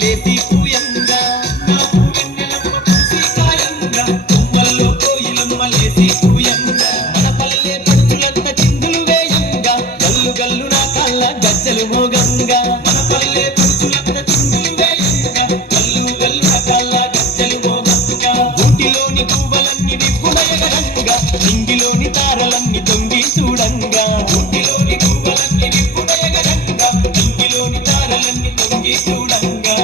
లేసి పూయంగా నాకు వెన్నెలమ్మ పూసి కాయంగా తుమ్మల్లో కోయిలమ్మ లేసి పూయంగా మన పల్లె పడుచులంత చిందులు వేయంగా గల్లు గల్లు నా కళ్ళ గజ్జలు మోగంగా మన పల్లె పడుచులంత చిందులు వేయంగా గల్లు గల్లు నా కళ్ళ గజ్జలు మోగంగా గూటిలోని పువ్వులన్నీ విప్పుమయగరంగా నింగిలోని తారలన్నీ తొంగి చూడంగా గూటిలోని పువ్వులన్నీ విప్పుమయగరంగా నింగిలోని తారలన్నీ తొంగి చూడంగా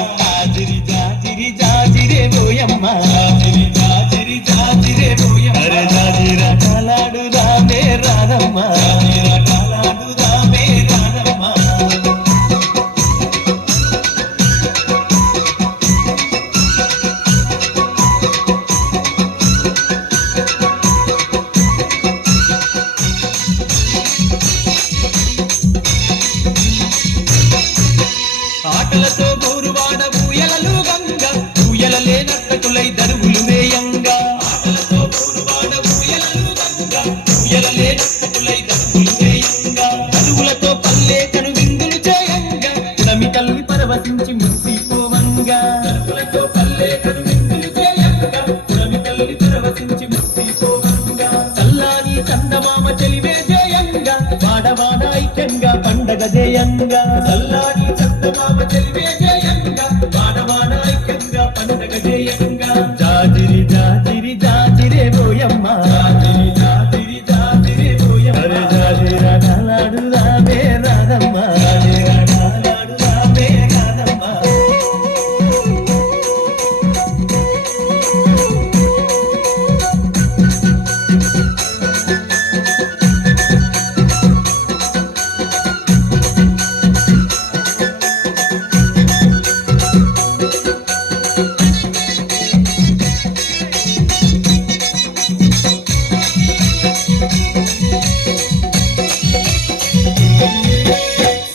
ఆటలతో గోరువాడ ఊయలలు గంగ ఊయలలే నర్తకులై దరువులు వేయంగా ఆటలతో గోరువాడ ఊయలలు గంగ ఊయలలే నర్తకులై దరువులు వేయంగా దరువులతో పల్లె కను విందులు చేయంగా నమితల్ని పరవశించి మురిసిపోవంగా దరువులతో పల్లె కను విందులు చేయంగా నమితల్ని పరవశించి మురిసిపోవంగా చల్లాని చందమామ చెలివే చేయంగా వాడవాడ ఐక్యంగా పండగ చేయంగా చల్లాని చందమామ చెలివే చేయంగా వాడవాడ ఐక్యంగా పండగ చేయంగా జాజిరి జాజిరి జాజిరే పోయమ్మ జాజిరి జాజిరి జాజిరే పోయమ్మ అరే జాజిరా నాలాడు రామే రాధమ్మ జాజిరా నాలాడు రామే రాధమ్మ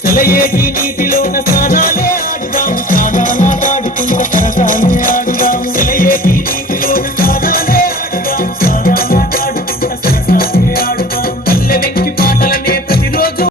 సెలయేటి నీటిలోన